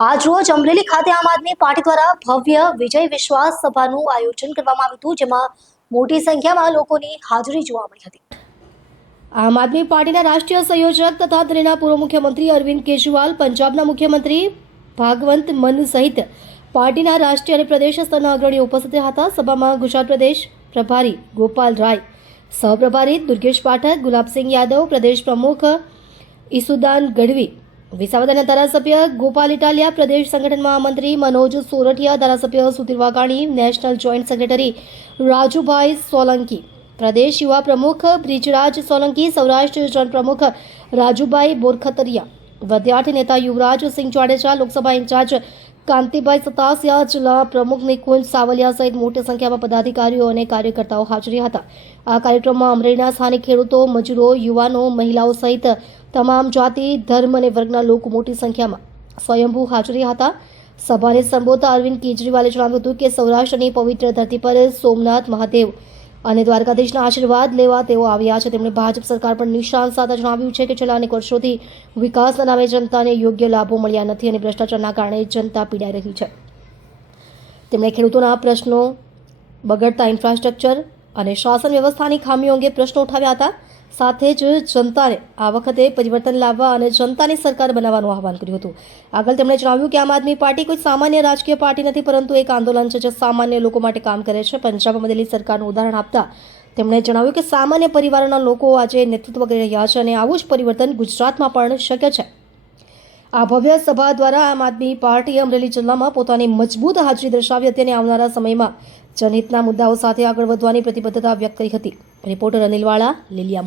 આજરોજ અમરેલી ખાતે આમ આદમી પાર્ટી દ્વારા ભવ્ય વિજય વિશ્વાસ સભાનું આયોજન કરવામાં આવ્યું હતું, જેમાં મોટી સંખ્યામાં લોકોની હાજરી જોવા મળી હતી। આમ આદમી પાર્ટીના રાષ્ટ્રીય સંયોજક તથા દિલ્હીના પૂર્વ મુખ્યમંત્રી અરવિંદ કેજરીવાલ, પંજાબના મુખ્યમંત્રી ભાગવંત મન સહિત પાર્ટીના રાષ્ટ્રીય અને પ્રદેશ સ્તરના અગ્રણીઓ ઉપસ્થિત હતા। સભામાં ગુજરાત પ્રદેશ પ્રભારી ગોપાલ રાય, સહપ્રભારી દુર્ગેશ પાઠક, ગુલાબસિંહ યાદવ, પ્રદેશ પ્રમુખ ઈસુદાન ગઢવી, વિસાવદરના ધારાસભ્ય ગોપાલ ઇટાલિયા, પ્રદેશ સંગઠન મહામંત્રી મનોજ સોરઠિયા, ધારાસભ્ય Sudhir Vaghani, national joint secretary Rajubhai Solanki, પ્રદેશ યુવા પ્રમુખ બ્રિજરાજ સોલંકી, સૌરાષ્ટ્ર જન પ્રમુખ રાજુભાઈ બોરખતરિયા, વિદ્યાર્થી નેતા યુવરાજસિંહ જાડેજા, લોકસભા ઇન્ચાર્જ કાંતિભાઈ સતાસિયા, જિલ્લા પ્રમુખ નિકુંજ સાવલિયા સહિત મોટી સંખ્યામાં પદાધિકારીઓ અને કાર્યકર્તાઓ હાજર હતા। આ કાર્યક્રમમાં અમરેલીના સ્થાનિક ખેડૂતો, મજૂરો, યુવાનો, મહિલાઓ સહિત તમામ જાતિ, ધર્મ અને વર્ગના લોકો મોટી સંખ્યામાં સ્વયંભૂ હાજરી હતા। સભાને સંબોધતા અરવિંદ કેજરીવાલે જણાવ્યું હતું કે સૌરાષ્ટ્રની પવિત્ર ધરતી પર સોમનાથ મહાદેવ અને દ્વારકાધીશના આશીર્વાદ લેવા તેઓ આવ્યા છે। તેમણે ભાજપ સરકાર પર નિશાન સાથે જણાવ્યું છે કે છેલ્લા અનેક વર્ષોથી વિકાસના નામે જનતાને યોગ્ય લાભો મળ્યા નથી અને ભ્રષ્ટાચારના કારણે જનતા પીડાઈ રહી છે। તેમણે ખેડૂતોના પ્રશ્નો, બગડતા ઇન્ફ્રાસ્ટ્રક્ચર અને શાસન વ્યવસ્થાની ખામીઓ અંગે પ્રશ્નો ઉઠાવ્યા હતા। સાથે જ જનતાને આ વખતે પરિવર્તન લાવવા અને જનતાની સરકાર બનાવવાનું આહવાન કર્યું હતું। આગળ તેમણે જણાવ્યું કે આમ આદમી પાર્ટી કોઈ સામાન્ય રાજકીય પાર્ટી નથી, પરંતુ એક આંદોલન છે જે સામાન્ય લોકો માટે કામ કરે છે। પંજાબમાં દિલ્હી સરકારનું ઉદાહરણ આપતા તેમણે જણાવ્યું કે સામાન્ય પરિવારના લોકો આજે નેતૃત્વ કરી રહ્યા છે અને આવું જ પરિવર્તન ગુજરાતમાં પણ શક્ય છે। આ ભવ્ય સભા દ્વારા આમ આદમી પાર્ટીએ અમરેલી જિલ્લામાં પોતાની મજબૂત હાજરી દર્શાવી હતી અને આવનારા સમયમાં જનહિતના મુદ્દાઓ સાથે આગળ વધવાની પ્રતિબદ્ધતા વ્યક્ત કરી હતી। રિપોર્ટર અનિલ વાળા, લીલિયા।